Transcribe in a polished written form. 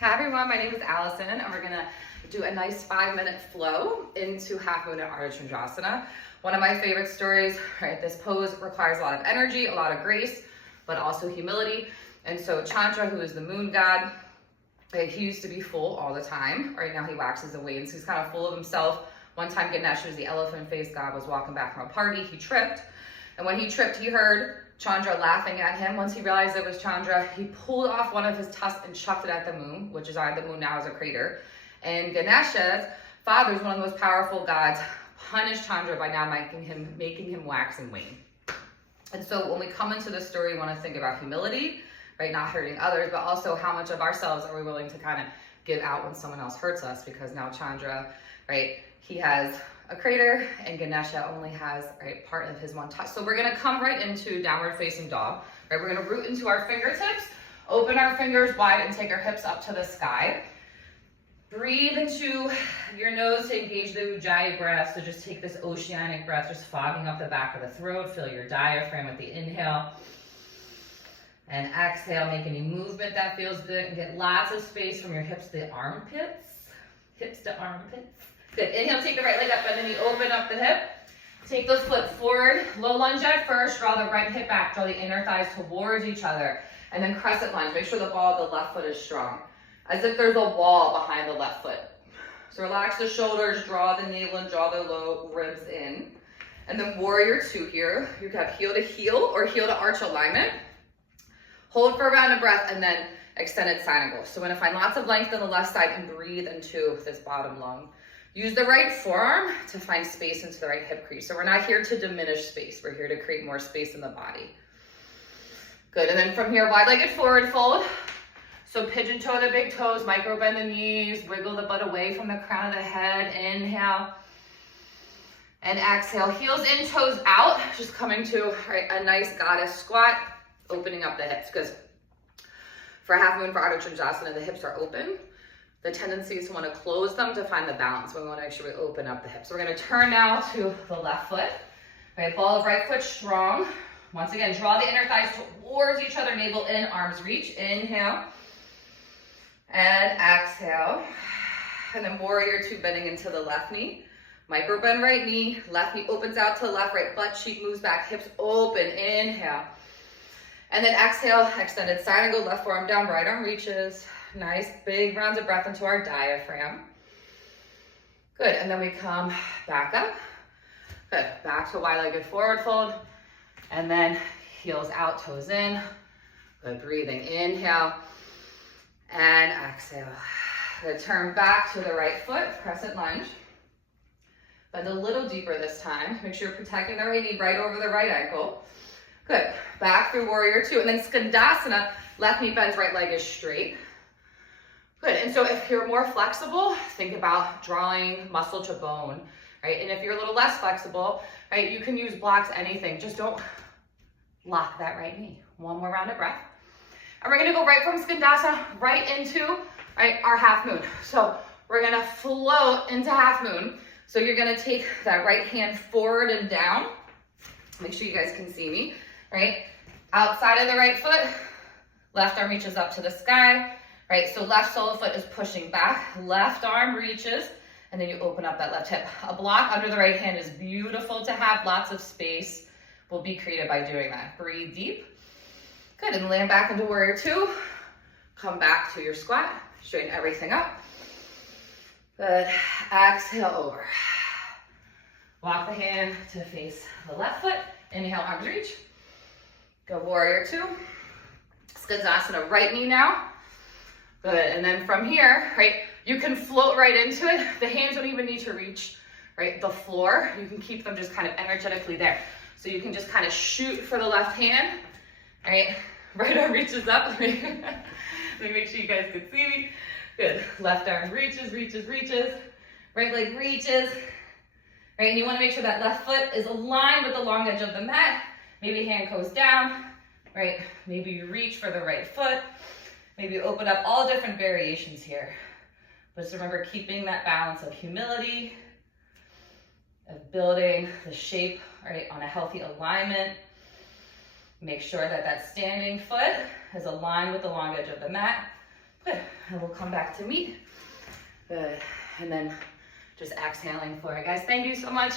Hi everyone, my name is Allison and we're gonna do a nice 5-minute flow into half moon and Ardha Chandrasna. One of my favorite stories, right? This pose requires a lot of energy, a lot of grace, but also humility. And so Chandra, who is the moon god, right, he used to be full all the time. Right now he waxes and wanes. He's kind of full of himself. One time Ganesh, who's the elephant-faced god, was walking back from a party. He tripped. And when he tripped, he heard Chandra laughing at him. Once he realized it was Chandra, he pulled off one of his tusks and chucked it at the moon, which is why the moon now is a crater. And Ganesha's father is one of the most powerful gods, punished Chandra by now making him wax and wane. And so when we come into this story, we want to think about humility, right? Not hurting others, but also how much of ourselves are we willing to kind of give out when someone else hurts us? Because now Chandra, right, he has a crater and Ganesha only has, right, part of his one tusk. So we're gonna come right into downward facing dog, right? We're gonna root into our fingertips, open our fingers wide and take our hips up to the sky. Breathe into your nose to engage the Ujjayi breath. So just take this oceanic breath, just fogging up the back of the throat. Feel your diaphragm with the inhale. And exhale, make any movement that feels good and get lots of space from your hips to the armpits. Hips to armpits. Good. Inhale, take the right leg up, and then you open up the hip. Take the foot forward. Low lunge at first. Draw the right hip back. Draw the inner thighs towards each other. And then crescent lunge. Make sure the ball of the left foot is strong. As if there's a wall behind the left foot. So relax the shoulders, draw the navel, and draw the low ribs in. And then warrior two here. You have heel to heel or heel to arch alignment. Hold for a round of breath, and then extended side angle. So we're gonna find lots of length on the left side and breathe into this bottom lung. Use the right forearm to find space into the right hip crease. So we're not here to diminish space. We're here to create more space in the body. Good, and then from here, wide-legged forward fold. So pigeon toe the big toes, micro bend the knees, wiggle the butt away from the crown of the head. Inhale. And exhale, heels in, toes out. Just coming to, right, a nice goddess squat, opening up the hips. Because for half moon, for Ardha Chandrasna, the hips are open. The tendency is to want to close them to find the balance. We want to make sure we open up the hips. So we're going to turn now to the left foot. Right, ball of right foot strong. Once again, draw the inner thighs towards each other, navel in, arms reach. Inhale. And exhale. And then warrior two, bending into the left knee. Micro bend right knee. Left knee opens out to the left, right butt cheek moves back, hips open. Inhale. And then exhale, extended side angle, left forearm down, right arm reaches. Nice big rounds of breath into our diaphragm. Good, and then we come back up. Good, back to wide-legged forward fold. And then heels out, toes in. Good, breathing, inhale. And exhale. Good, turn back to the right foot, crescent lunge. Bend a little deeper this time. Make sure you're protecting the right knee right over the right ankle. Good, back through warrior two. And then Skandasana, left knee bends, right leg is straight. Good, and so if you're more flexible, think about drawing muscle to bone, right? And if you're a little less flexible, right, you can use blocks, anything. Just don't lock that right knee. One more round of breath. And we're gonna go right from Skandasana right into, right, our half moon. So we're gonna float into half moon. So you're gonna take that right hand forward and down. Make sure you guys can see me, right? Outside of the right foot, left arm reaches up to the sky. Right, so left sole of foot is pushing back, left arm reaches, and then you open up that left hip. A block under the right hand is beautiful to have. Lots of space will be created by doing that. Breathe deep. Good, and land back into warrior two. Come back to your squat, straighten everything up. Good, exhale over. Walk the hand to face the left foot. Inhale, arms reach. Go warrior two. Skandasana, right knee now. Good, and then from here, right, you can float right into it. The hands don't even need to reach, right, the floor. You can keep them just kind of energetically there. So you can just kind of shoot for the left hand, right? Right arm reaches up. Let me make sure you guys can see me. Good, left arm reaches, reaches, reaches. Right leg reaches, right? And you want to make sure that left foot is aligned with the long edge of the mat. Maybe hand goes down, right? Maybe you reach for the right foot. Maybe open up all different variations here. But just remember keeping that balance of humility, of building the shape, right, on a healthy alignment. Make sure that that standing foot is aligned with the long edge of the mat. Good. and we'll come back to meet. Good. And then just exhaling for it. Guys, thank you so much